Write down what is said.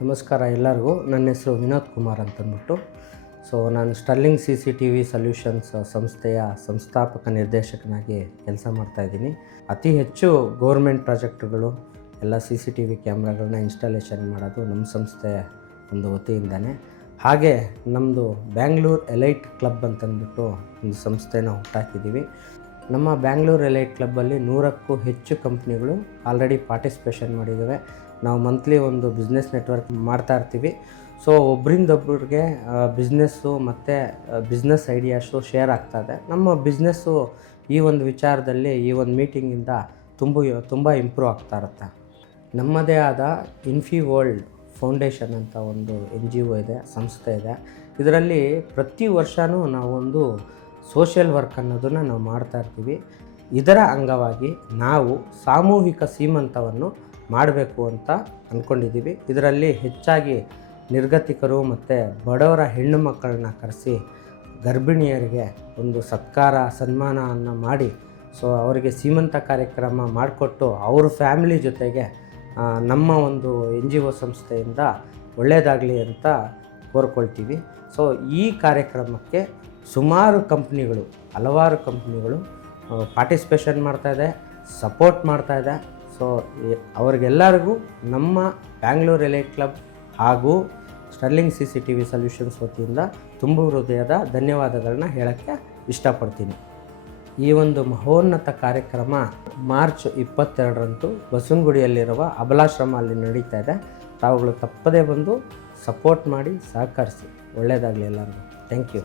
ನಮಸ್ಕಾರ ಎಲ್ಲರಿಗೂ. ನನ್ನ ಹೆಸರು ವಿನೋದ್ ಕುಮಾರ್ ಅಂತಂದ್ಬಿಟ್ಟು. ನಾನು ಸ್ಟರ್ಲಿಂಗ್ CCTV ಸೊಲ್ಯೂಷನ್ಸ್ ಸಂಸ್ಥೆಯ ಸಂಸ್ಥಾಪಕ ನಿರ್ದೇಶಕನಾಗಿ ಕೆಲಸ ಮಾಡ್ತಾಯಿದ್ದೀನಿ. ಅತಿ ಹೆಚ್ಚು ಗೌರ್ಮೆಂಟ್ ಪ್ರಾಜೆಕ್ಟ್ಗಳು ಎಲ್ಲ CCTV ಕ್ಯಾಮ್ರಾಗಳನ್ನ ಇನ್ಸ್ಟಾಲೇಷನ್ ಮಾಡೋದು ನಮ್ಮ ಸಂಸ್ಥೆ ಒಂದು ವತಿಯಿಂದನೇ. ಹಾಗೆ ನಮ್ಮದು ಬ್ಯಾಂಗ್ಳೂರ್ ಎಲೈಟ್ ಕ್ಲಬ್ ಅಂತಂದ್ಬಿಟ್ಟು ಒಂದು ಸಂಸ್ಥೆನ ಹುಟ್ಟಾಕಿದ್ದೀವಿ. ನಮ್ಮ ಬ್ಯಾಂಗ್ಳೂರ್ ಎಲೈಟ್ ಕ್ಲಬ್ಬಲ್ಲಿ 100ಕ್ಕೂ ಹೆಚ್ಚು ಕಂಪ್ನಿಗಳು ಆಲ್ರೆಡಿ ಪಾರ್ಟಿಸಿಪೇಷನ್ ಮಾಡಿದ್ದಾವೆ. ನಾವು ಮಂತ್ಲಿ ಒಂದು ಬಿಸ್ನೆಸ್ ನೆಟ್ವರ್ಕ್ ಮಾಡ್ತಾ ಇರ್ತೀವಿ. ಒಬ್ಬರಿಂದೊಬ್ಬರಿಗೆ ಬಿಸ್ನೆಸ್ಸು ಮತ್ತು ಬಿಸ್ನೆಸ್ ಐಡಿಯಾಸು ಶೇರ್ ಆಗ್ತಾಯಿದೆ. ನಮ್ಮ ಬಿಸ್ನೆಸ್ಸು ಈ ಒಂದು ವಿಚಾರದಲ್ಲಿ ಈ ಒಂದು ಮೀಟಿಂಗಿಂದ ತುಂಬ ಇಂಪ್ರೂವ್ ಆಗ್ತಾ ಇರುತ್ತೆ. ನಮ್ಮದೇ ಆದ ಇನ್ಫಿ ವರ್ಲ್ಡ್ ಫೌಂಡೇಶನ್ ಅಂತ ಒಂದು NGO ಇದೆ, ಸಂಸ್ಥೆ ಇದೆ. ಇದರಲ್ಲಿ ಪ್ರತಿ ವರ್ಷವೂ ನಾವೊಂದು ಸೋಷಿಯಲ್ ವರ್ಕ್ ಅನ್ನೋದನ್ನು ನಾವು ಮಾಡ್ತಾಯಿರ್ತೀವಿ. ಇದರ ಅಂಗವಾಗಿ ನಾವು ಸಾಮೂಹಿಕ ಸೀಮಂತವನ್ನು ಮಾಡಬೇಕು ಅಂತ ಅಂದ್ಕೊಂಡಿದ್ದೀವಿ. ಇದರಲ್ಲಿ ಹೆಚ್ಚಾಗಿ ನಿರ್ಗತಿಕರು ಮತ್ತು ಬಡವರ ಹೆಣ್ಣು ಮಕ್ಕಳನ್ನ ಕರೆಸಿ ಗರ್ಭಿಣಿಯರಿಗೆ ಒಂದು ಸನ್ಮಾನವನ್ನು ಮಾಡಿ ಅವರಿಗೆ ಸೀಮಂತ ಕಾರ್ಯಕ್ರಮ ಮಾಡಿಕೊಟ್ಟು ಅವ್ರ ಫ್ಯಾಮಿಲಿ ಜೊತೆಗೆ ನಮ್ಮ ಒಂದು NGO ಸಂಸ್ಥೆಯಿಂದ ಒಳ್ಳೆಯದಾಗಲಿ ಅಂತ ಕೋರ್ಕೊಳ್ತೀವಿ. ಈ ಕಾರ್ಯಕ್ರಮಕ್ಕೆ ಹಲವಾರು ಕಂಪ್ನಿಗಳು ಪಾರ್ಟಿಸಿಪೇಷನ್ ಮಾಡ್ತಾಯಿದೆ, ಸಪೋರ್ಟ್ ಮಾಡ್ತಾಯಿದೆ. ಅವ್ರಿಗೆಲ್ಲರಿಗೂ ನಮ್ಮ ಬ್ಯಾಂಗ್ಳೂರ್ ಎಲೈಟ್ ಕ್ಲಬ್ ಹಾಗೂ ಸ್ಟರ್ಲಿಂಗ್ CCTV ಸೊಲ್ಯೂಷನ್ಸ್ ವತಿಯಿಂದ ತುಂಬ ಹೃದಯದ ಧನ್ಯವಾದಗಳನ್ನ ಹೇಳೋಕ್ಕೆ ಇಷ್ಟಪಡ್ತೀನಿ. ಈ ಒಂದು ಮಹೋನ್ನತ ಕಾರ್ಯಕ್ರಮ ಮಾರ್ಚ್ 22ರಂದು ಬಸವನಗುಡಿಯಲ್ಲಿರುವ ಅಬಲಾಶ್ರಮ ಅಲ್ಲಿ ನಡೀತಾ ಇದೆ. ತಾವುಗಳು ತಪ್ಪದೇ ಬಂದು ಸಪೋರ್ಟ್ ಮಾಡಿ, ಸಹಕರಿಸಿ. ಒಳ್ಳೆಯದಾಗಲಿ ಎಲ್ಲರಿಗೂ. Thank you.